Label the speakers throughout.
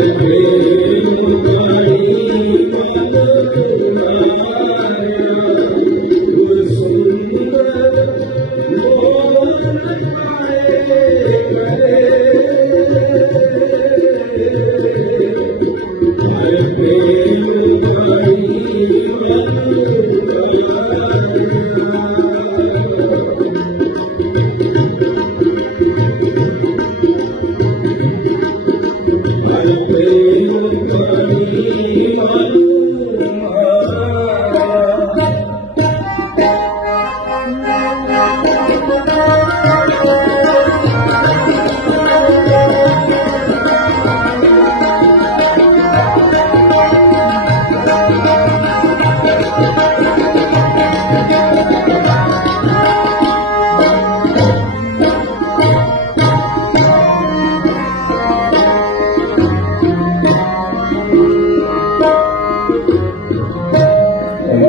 Speaker 1: Obrigado.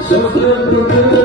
Speaker 1: It's so good to